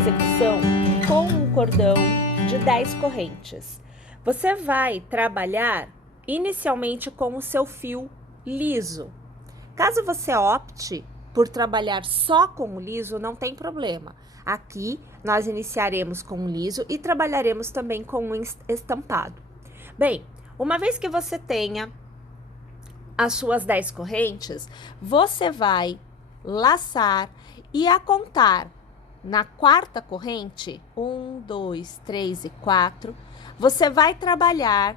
execução com um cordão de 10 correntes. Você vai trabalhar inicialmente com o seu fio liso. Caso você opte por trabalhar só com o liso, não tem problema. Aqui nós iniciaremos com o liso e trabalharemos também com um estampado. Bem, uma vez que você tenha as suas 10 correntes, você vai laçar e a contar na quarta corrente, 1, 2, 3 e 4, você vai trabalhar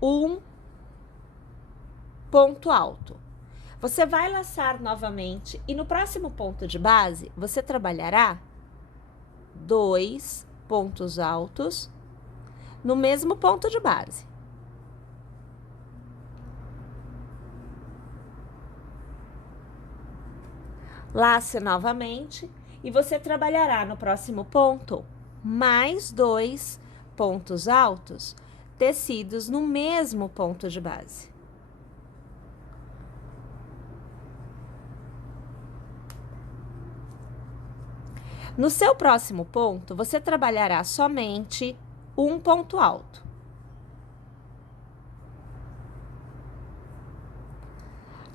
um ponto alto. Você vai laçar novamente e no próximo ponto de base, você trabalhará 2 pontos altos no mesmo ponto de base. Lace novamente e você trabalhará no próximo ponto mais 2 pontos altos tecidos no mesmo ponto de base. No seu próximo ponto, você trabalhará somente um ponto alto.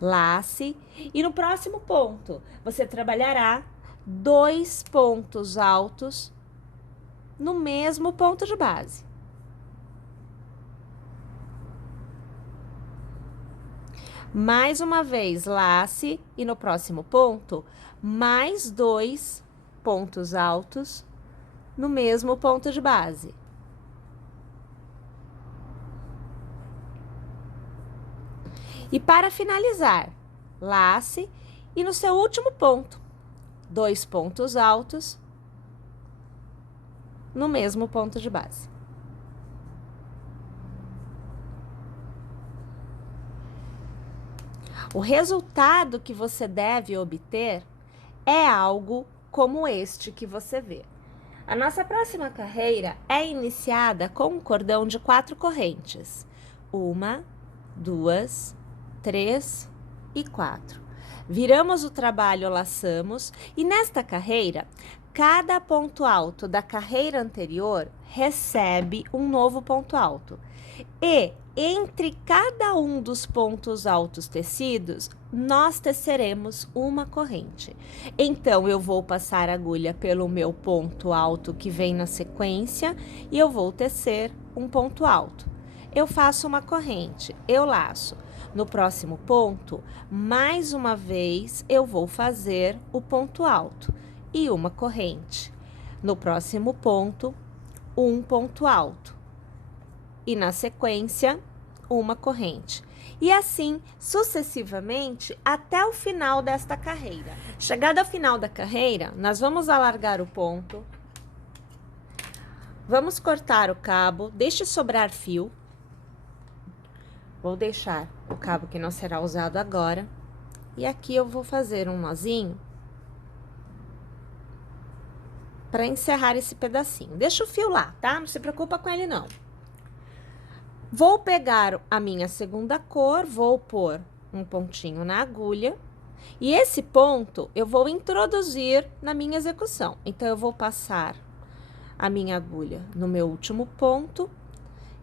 Lace e no próximo ponto você trabalhará 2 pontos altos no mesmo ponto de base. Mais uma vez, lace e no próximo ponto mais 2 pontos altos no mesmo ponto de base. E para finalizar, lace e no seu último ponto, 2 pontos altos no mesmo ponto de base. O resultado que você deve obter é algo como este que você vê. A nossa próxima carreira é iniciada com um cordão de 4 correntes. 1, 2, 3 e 4. Viramos o trabalho, laçamos e nesta carreira, cada ponto alto da carreira anterior recebe um novo ponto alto. E entre cada um dos pontos altos tecidos, nós teceremos uma corrente. Então, eu vou passar a agulha pelo meu ponto alto que vem na sequência e eu vou tecer um ponto alto. Eu faço uma corrente, eu laço. No próximo ponto, mais uma vez, eu vou fazer o ponto alto e uma corrente. No próximo ponto, um ponto alto. E na sequência, uma corrente. E assim, sucessivamente, até o final desta carreira. Chegado ao final da carreira, nós vamos alargar o ponto. Vamos cortar o cabo, deixe sobrar fio. Vou deixar o cabo que não será usado agora. E aqui eu vou fazer um nozinho para encerrar esse pedacinho. Deixa o fio lá, tá? Não se preocupa com ele, não. Vou pegar a minha segunda cor, vou pôr um pontinho na agulha. E esse ponto eu vou introduzir na minha execução. Então, eu vou passar a minha agulha no meu último ponto.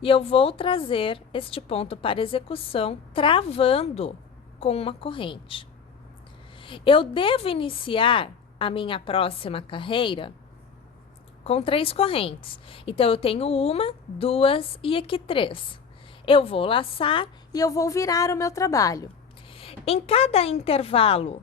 E eu vou trazer este ponto para execução, travando com uma corrente. Eu devo iniciar a minha próxima carreira com 3 correntes. Então, eu tenho 1, 2 e aqui 3. Eu vou laçar e eu vou virar o meu trabalho. Em cada intervalo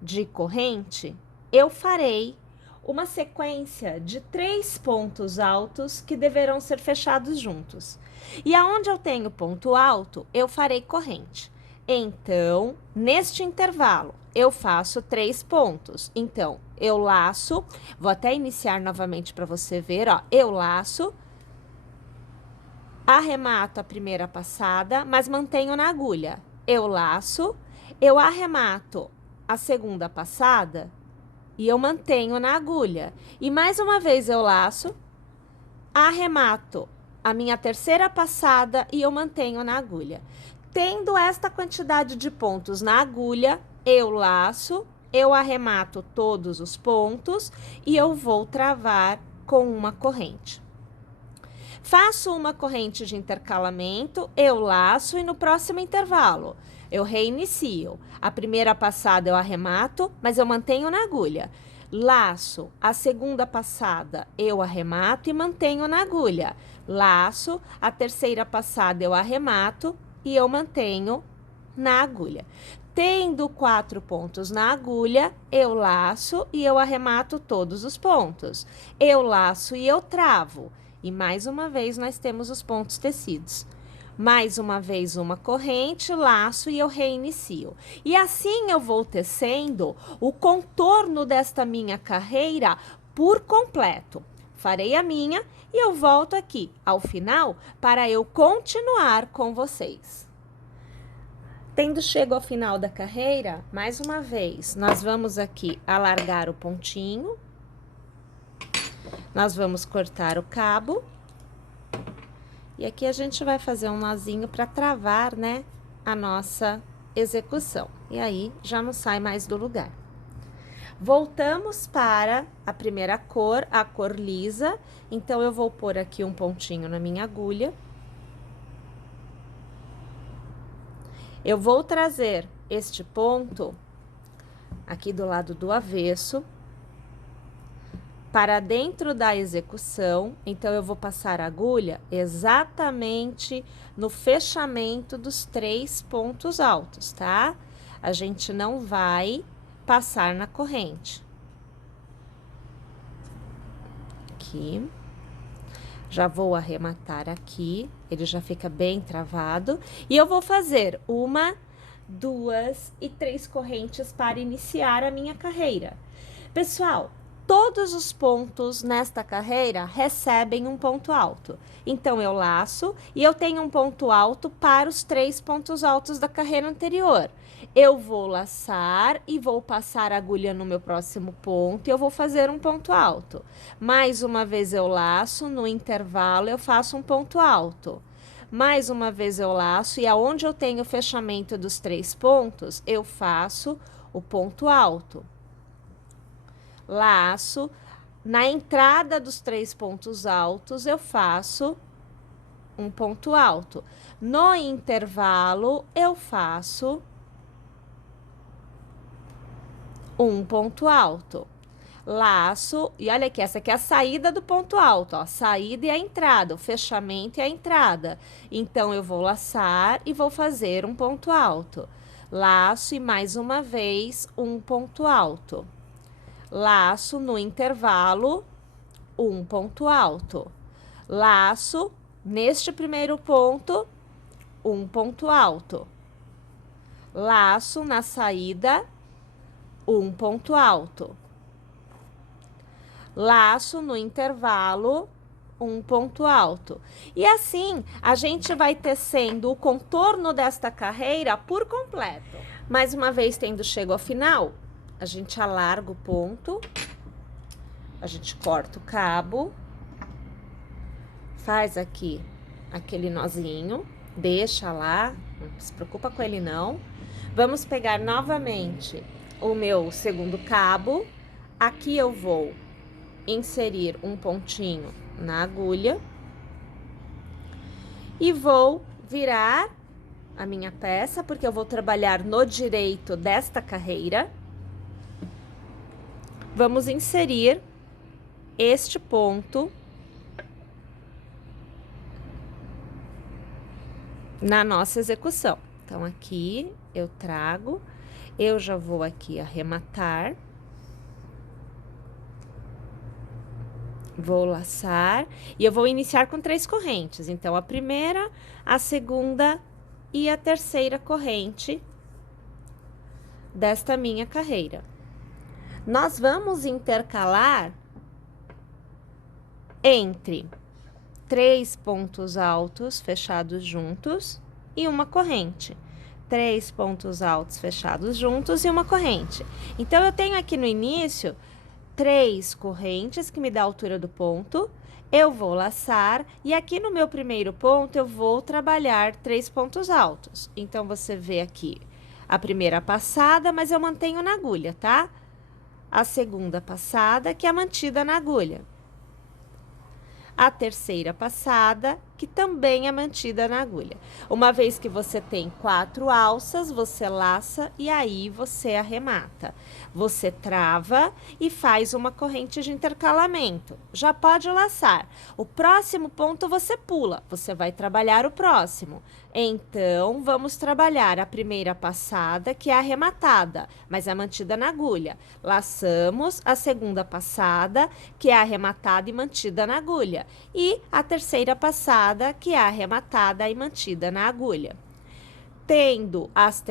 de corrente, eu farei uma sequência de 3 pontos altos que deverão ser fechados juntos. E aonde eu tenho ponto alto, eu farei corrente. Então, neste intervalo, eu faço 3 pontos. Então, eu laço, vou até iniciar novamente para você ver, ó. Eu laço, arremato a primeira passada, mas mantenho na agulha. Eu laço, eu arremato a segunda passada e eu mantenho na agulha. E mais uma vez eu laço, arremato a minha terceira passada e eu mantenho na agulha. Tendo esta quantidade de pontos na agulha, eu laço eu arremato todos os pontos e eu vou travar com uma corrente. Faço uma corrente de intercalamento, eu laço e no próximo intervalo eu reinicio. A primeira passada eu arremato, mas eu mantenho na agulha. Laço, a segunda passada eu arremato e mantenho na agulha. Laço, a terceira passada eu arremato e eu mantenho na agulha. Tendo 4 pontos na agulha, eu laço e eu arremato todos os pontos. Eu laço e eu travo. E mais uma vez nós temos os pontos tecidos. Mais uma vez uma corrente, laço e eu reinicio. E assim eu vou tecendo o contorno desta minha carreira por completo. Farei a minha e eu volto aqui ao final para eu continuar com vocês. Tendo chego ao final da carreira, mais uma vez, nós vamos aqui alargar o pontinho. Nós vamos cortar o cabo. E aqui a gente vai fazer um nozinho para travar, né, a nossa execução. E aí, já não sai mais do lugar. Voltamos para a primeira cor, a cor lisa. Então, eu vou pôr aqui um pontinho na minha agulha. Eu vou trazer este ponto aqui do lado do avesso para dentro da execução. Então, eu vou passar a agulha exatamente no fechamento dos 3 pontos altos, tá? A gente não vai passar na corrente. Aqui. Já vou arrematar aqui, ele já fica bem travado. E eu vou fazer 1, 2 e 3 correntes para iniciar a minha carreira. Pessoal, todos os pontos nesta carreira recebem um ponto alto. Então, eu laço e eu tenho um ponto alto para os 3 pontos altos da carreira anterior. Eu vou laçar e vou passar a agulha no meu próximo ponto e eu vou fazer um ponto alto. Mais uma vez eu laço, no intervalo eu faço um ponto alto. Mais uma vez eu laço e aonde eu tenho o fechamento dos 3 pontos, eu faço o ponto alto. Laço, na entrada dos 3 pontos altos, eu faço um ponto alto. No intervalo, eu faço um ponto alto. Laço, e olha aqui, essa aqui é a saída do ponto alto, ó, saída e a entrada, o fechamento e a entrada. Então, eu vou laçar e vou fazer um ponto alto. Laço e mais uma vez um ponto alto. Laço no intervalo, um ponto alto. Laço neste primeiro ponto, um ponto alto. Laço na saída, um ponto alto. Laço no intervalo, um ponto alto. E assim, a gente vai tecendo o contorno desta carreira por completo. Mais uma vez, tendo chego ao final, a gente alarga o ponto, a gente corta o cabo, faz aqui aquele nozinho, deixa lá, não se preocupa com ele não. Vamos pegar novamente o meu segundo cabo, aqui eu vou inserir um pontinho na agulha e vou virar a minha peça, porque eu vou trabalhar no direito desta carreira. Vamos inserir este ponto na nossa execução. Então, aqui eu trago, eu já vou aqui arrematar. Vou laçar e eu vou iniciar com 3 correntes. Então, a primeira, a segunda e a terceira corrente desta minha carreira. Nós vamos intercalar entre 3 pontos altos fechados juntos e uma corrente. 3 pontos altos fechados juntos e uma corrente. Então, eu tenho aqui no início 3 correntes que me dá a altura do ponto, eu vou laçar e aqui no meu primeiro ponto eu vou trabalhar 3 pontos altos. Então, você vê aqui A primeira passada, mas eu mantenho na agulha, tá? A segunda passada, que é mantida na agulha. A terceira passada, que também é mantida na agulha. Uma vez que você tem 4 alças, você laça e aí você arremata. Você trava e faz uma corrente de intercalamento. Já pode laçar. O próximo ponto você pula, você vai trabalhar o próximo. Então, vamos trabalhar a primeira passada, que é arrematada, mas é mantida na agulha. Laçamos a segunda passada, que é arrematada e mantida na agulha. E a terceira passada, que é arrematada e mantida na agulha. Tendo as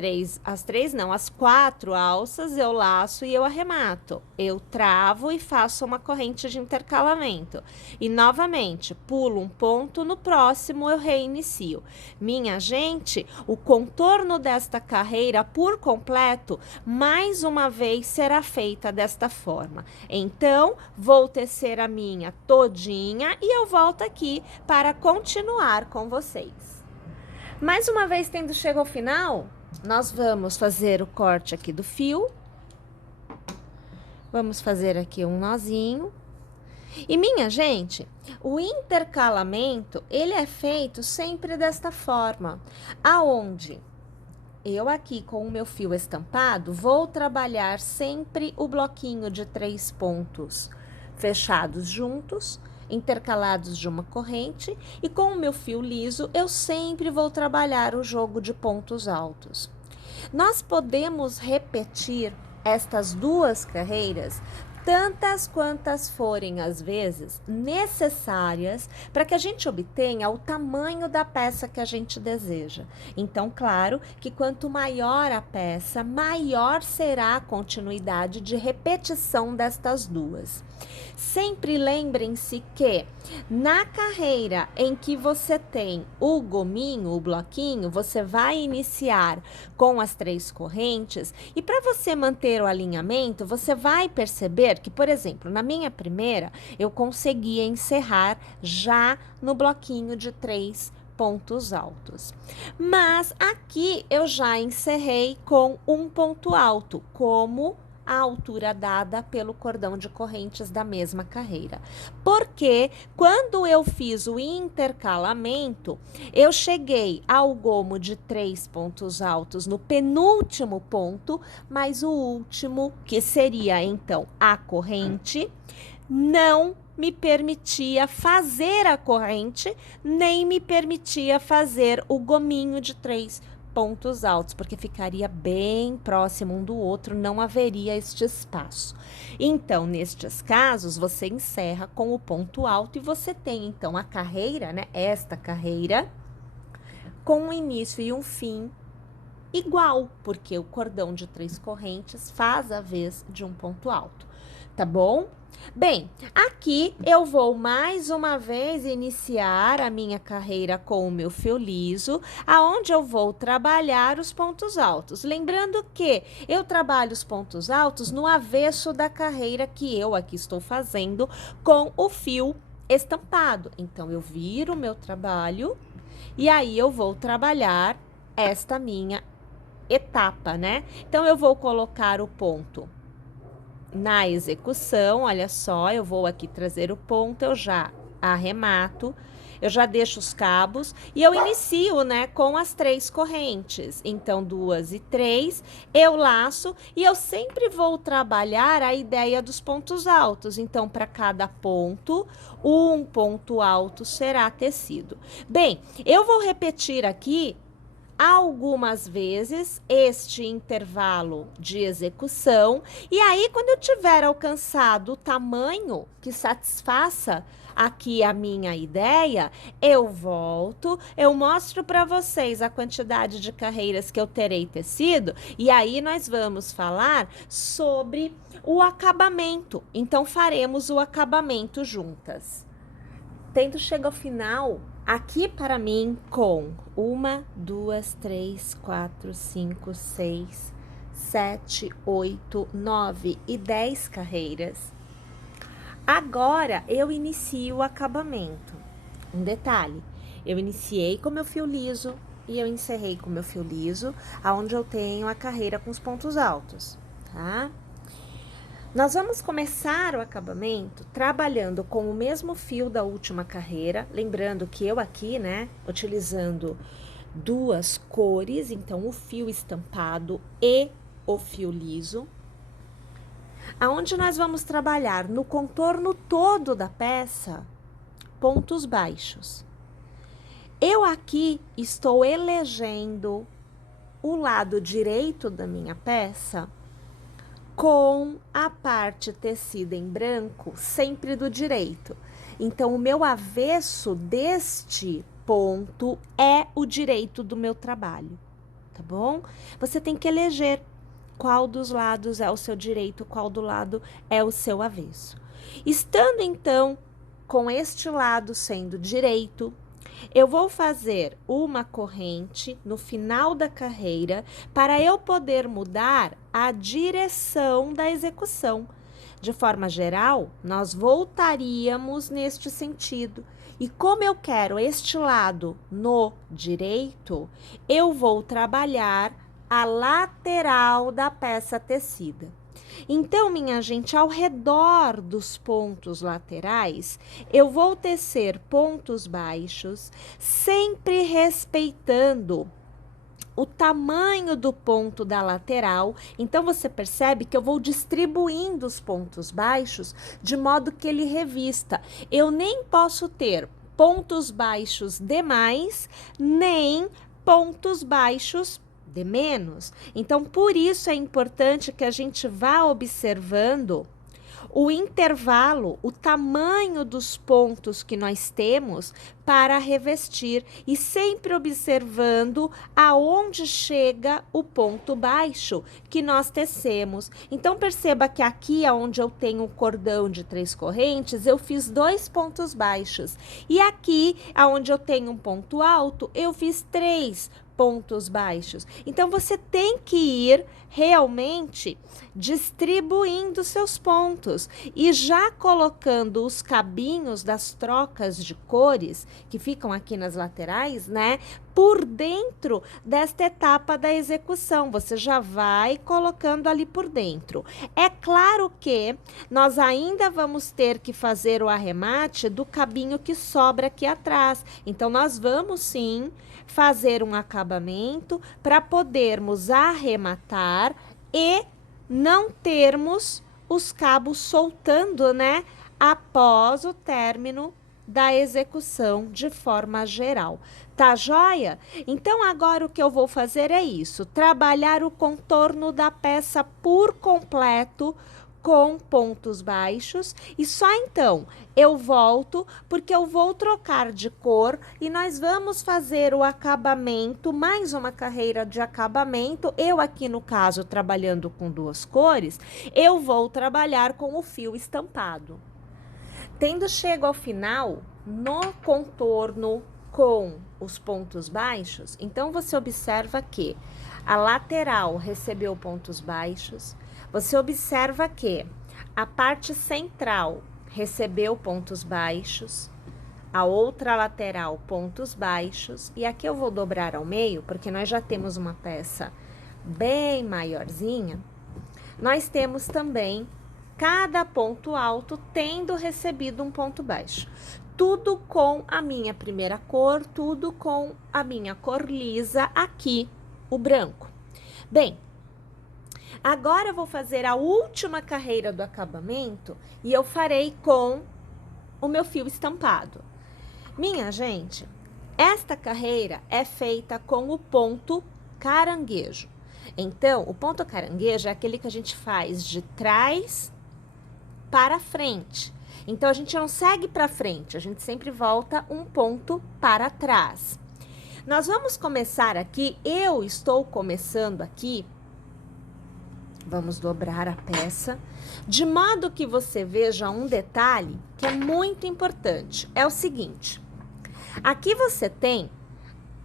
4 alças, eu laço e eu arremato. Eu travo e faço uma corrente de intercalamento. E, novamente, pulo um ponto, no próximo eu reinicio. Minha gente, o contorno desta carreira por completo, mais uma vez, será feita desta forma. Então, vou tecer a minha todinha e eu volto aqui para continuar com vocês. Mais uma vez, tendo chegado ao final, nós vamos fazer o corte aqui do fio. Vamos fazer aqui um nozinho. E, minha gente, o intercalamento, ele é feito sempre desta forma, aonde eu aqui com o meu fio estampado, vou trabalhar sempre o bloquinho de 3 pontos fechados juntos, intercalados de uma corrente, e com o meu fio liso, eu sempre vou trabalhar o jogo de pontos altos. Nós podemos repetir estas 2 carreiras tantas quantas forem as vezes necessárias para que a gente obtenha o tamanho da peça que a gente deseja. Então, claro que quanto maior a peça, maior será a continuidade de repetição destas 2. Sempre lembrem-se que na carreira em que você tem o gominho, o bloquinho, você vai iniciar com as 3 correntes e para você manter o alinhamento, você vai perceber que, por exemplo, na minha primeira, eu conseguia encerrar já no bloquinho de 3 pontos altos. Mas aqui eu já encerrei com um ponto alto, como a altura dada pelo cordão de correntes da mesma carreira. Porque quando eu fiz o intercalamento, eu cheguei ao gomo de 3 pontos altos no penúltimo ponto, mas o último, que seria então a corrente, não me permitia fazer a corrente, nem me permitia fazer o gominho de 3 pontos altos, porque ficaria bem próximo um do outro, não haveria este espaço. Então, nestes casos, você encerra com o ponto alto e você tem, então, a carreira, né? Esta carreira, com um início e um fim igual, porque o cordão de 3 correntes faz a vez de um ponto alto, tá bom? Bem, aqui eu vou mais uma vez iniciar a minha carreira com o meu fio liso, aonde eu vou trabalhar os pontos altos. Lembrando que eu trabalho os pontos altos no avesso da carreira que eu aqui estou fazendo com o fio estampado. Então, eu viro o meu trabalho e aí eu vou trabalhar esta minha etapa, né? Então, eu vou colocar o ponto na execução, olha só, eu vou aqui trazer o ponto, eu já arremato, eu já deixo os cabos e eu inicio, né, com as 3 correntes. Então, 2 e 3, eu laço e eu sempre vou trabalhar a ideia dos pontos altos. Então, para cada ponto, um ponto alto será tecido. Bem, eu vou repetir aqui algumas vezes este intervalo de execução, e aí quando eu tiver alcançado o tamanho que satisfaça aqui a minha ideia, eu volto, eu mostro para vocês a quantidade de carreiras que eu terei tecido, e aí nós vamos falar sobre o acabamento. Então, faremos o acabamento juntas. Tendo chegado ao final, aqui para mim, com 1, 2, 3, 4, 5, 6, 7, 8, 9 e 10 carreiras. Agora, eu inicio o acabamento. Um detalhe, eu iniciei com meu fio liso, e eu encerrei com meu fio liso, aonde eu tenho a carreira com os pontos altos, tá? Nós vamos começar o acabamento trabalhando com o mesmo fio da última carreira, lembrando que eu aqui, né, utilizando duas cores, então o fio estampado e o fio liso, aonde nós vamos trabalhar no contorno todo da peça, pontos baixos. Eu aqui estou elegendo o lado direito da minha peça com a parte tecida em branco, sempre do direito. Então, o meu avesso deste ponto é o direito do meu trabalho, tá bom? Você tem que eleger qual dos lados é o seu direito, qual do lado é o seu avesso. Estando, então, com este lado sendo direito, eu vou fazer uma corrente no final da carreira para eu poder mudar a direção da execução. De forma geral, nós voltaríamos neste sentido. E como eu quero este lado no direito, eu vou trabalhar a lateral da peça tecida. Então, minha gente, ao redor dos pontos laterais, eu vou tecer pontos baixos, sempre respeitando o tamanho do ponto da lateral. Então, você percebe que eu vou distribuindo os pontos baixos de modo que ele revista. Eu nem posso ter pontos baixos demais, nem pontos baixos de menos. Então, por isso é importante que a gente vá observando o intervalo, o tamanho dos pontos que nós temos para revestir e sempre observando aonde chega o ponto baixo que nós tecemos. Então, perceba que aqui onde eu tenho o cordão de 3 correntes, eu fiz 2 pontos baixos. E aqui, onde eu tenho um ponto alto, eu fiz 3 pontos baixos. Então, você tem que ir realmente distribuindo seus pontos e já colocando os cabinhos das trocas de cores que ficam aqui nas laterais, né, por dentro desta etapa da execução. Você já vai colocando ali por dentro. É claro que nós ainda vamos ter que fazer o arremate do cabinho que sobra aqui atrás. Então, nós vamos sim fazer um acabamento para podermos arrematar e não termos os cabos soltando, né, após o término da execução de forma geral. Tá joia? Então, agora o que eu vou fazer é isso, trabalhar o contorno da peça por completo, com pontos baixos, e só então eu volto, porque eu vou trocar de cor e nós vamos fazer o acabamento, mais uma carreira de acabamento. Eu aqui no caso trabalhando com 2 cores, eu vou trabalhar com o fio estampado. Tendo chego ao final, no contorno com os pontos baixos, então você observa que a lateral recebeu pontos baixos. Você observa que a parte central recebeu pontos baixos, a outra lateral pontos baixos, e aqui eu vou dobrar ao meio, porque nós já temos uma peça bem maiorzinha. Nós temos também cada ponto alto tendo recebido um ponto baixo. Tudo com a minha primeira cor, tudo com a minha cor lisa aqui, o branco. Bem, agora eu vou fazer a última carreira do acabamento e eu farei com o meu fio estampado. Minha gente, esta carreira é feita com o ponto caranguejo. Então, o ponto caranguejo é aquele que a gente faz de trás para frente. Então, a gente não segue para frente, a gente sempre volta um ponto para trás. Nós vamos começar aqui, eu estou começando aqui. Vamos dobrar a peça, de modo que você veja um detalhe que é muito importante. É o seguinte, aqui você tem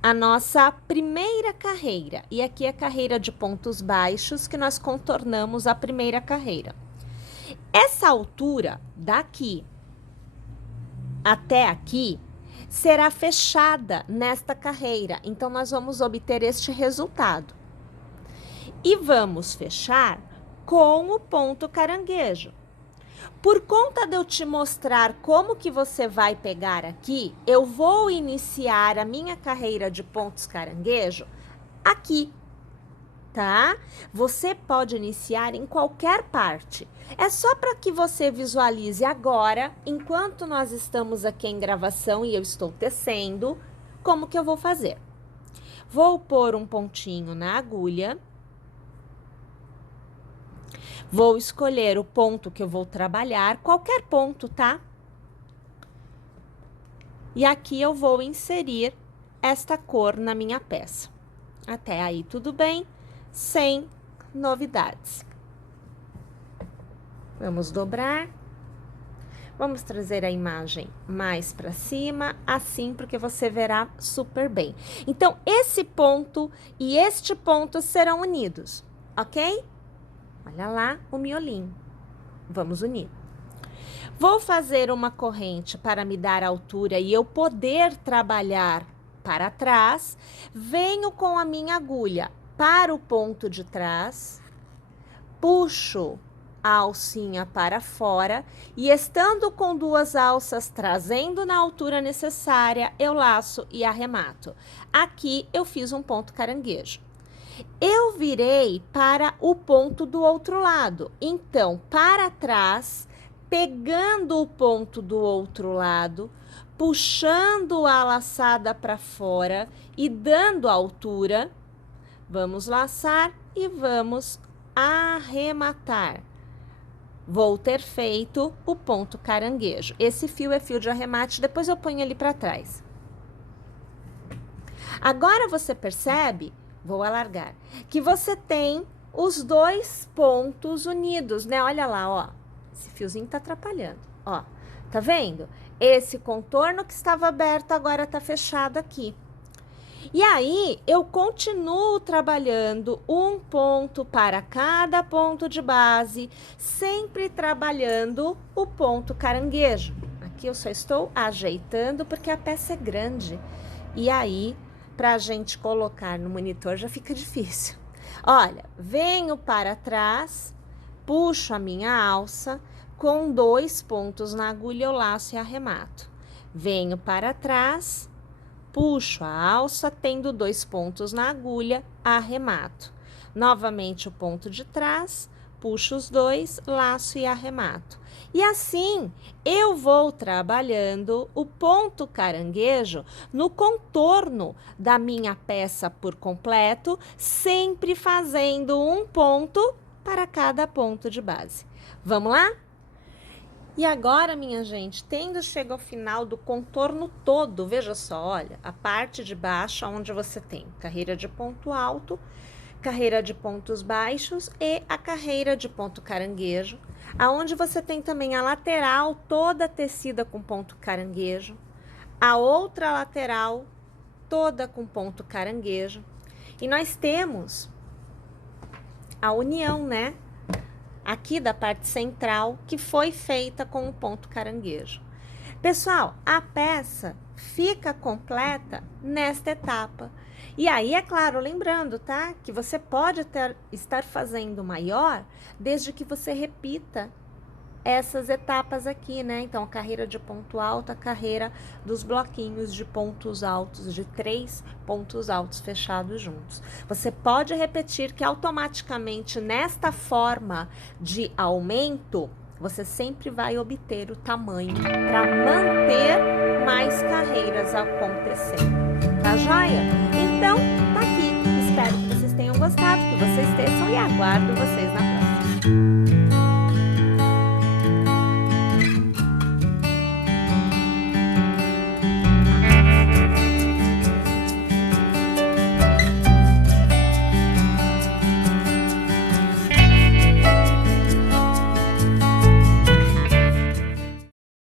a nossa primeira carreira, e aqui é a carreira de pontos baixos que nós contornamos a primeira carreira. Essa altura daqui até aqui será fechada nesta carreira. Então, nós vamos obter este resultado. E vamos fechar com o ponto caranguejo. Por conta de eu te mostrar como que você vai pegar aqui, eu vou iniciar a minha carreira de pontos caranguejo aqui, tá? Você pode iniciar em qualquer parte. É só para que você visualize agora, enquanto nós estamos aqui em gravação e eu estou tecendo, como que eu vou fazer. Vou pôr um pontinho na agulha. Vou escolher o ponto que eu vou trabalhar, qualquer ponto, tá? E aqui eu vou inserir esta cor na minha peça. Até aí tudo bem, sem novidades. Vamos dobrar. Vamos trazer a imagem mais para cima, assim, porque você verá super bem. Então, esse ponto e este ponto serão unidos, ok? Olha lá o miolinho. Vamos unir. Vou fazer uma corrente para me dar altura e eu poder trabalhar para trás. Venho com a minha agulha para o ponto de trás. Puxo a alcinha para fora e, estando com duas alças trazendo na altura necessária, eu laço e arremato. Aqui eu fiz um ponto caranguejo. Eu virei para o ponto do outro lado, então, para trás, pegando o ponto do outro lado, puxando a laçada para fora e dando altura, vamos laçar e vamos arrematar. Vou ter feito o ponto caranguejo. Esse fio é fio de arremate, depois eu ponho ele para trás. Agora você percebe, vou alargar, que você tem os dois pontos unidos, né? Olha lá, ó, esse fiozinho tá atrapalhando, ó, tá vendo? Esse contorno que estava aberto agora tá fechado aqui. E aí, eu continuo trabalhando um ponto para cada ponto de base, sempre trabalhando o ponto caranguejo. Aqui eu só estou ajeitando porque a peça é grande. E aí, para a gente colocar no monitor já fica difícil. Olha, venho para trás, puxo a minha alça, com dois pontos na agulha eu laço e arremato. Venho para trás, puxo a alça, tendo dois pontos na agulha, arremato. Novamente o ponto de trás, puxo os dois, laço e arremato. E assim, eu vou trabalhando o ponto caranguejo no contorno da minha peça por completo, sempre fazendo um ponto para cada ponto de base. Vamos lá? E agora, minha gente, tendo chegado ao final do contorno todo, veja só, olha, a parte de baixo, onde você tem carreira de ponto alto, carreira de pontos baixos e a carreira de ponto caranguejo, aonde você tem também a lateral toda tecida com ponto caranguejo, a outra lateral toda com ponto caranguejo, e nós temos a união, né? Aqui da parte central, que foi feita com o ponto caranguejo. Pessoal, a peça fica completa nesta etapa. E aí, é claro, lembrando, tá? Que você pode estar fazendo maior, desde que você repita essas etapas aqui, né? Então, a carreira de ponto alto, a carreira dos bloquinhos de pontos altos, de 3 pontos altos fechados juntos. Você pode repetir que automaticamente nesta forma de aumento, você sempre vai obter o tamanho para manter mais carreiras acontecendo. Tá joia? Então, tá aqui. Espero que vocês tenham gostado, que vocês teçam e aguardo vocês na próxima.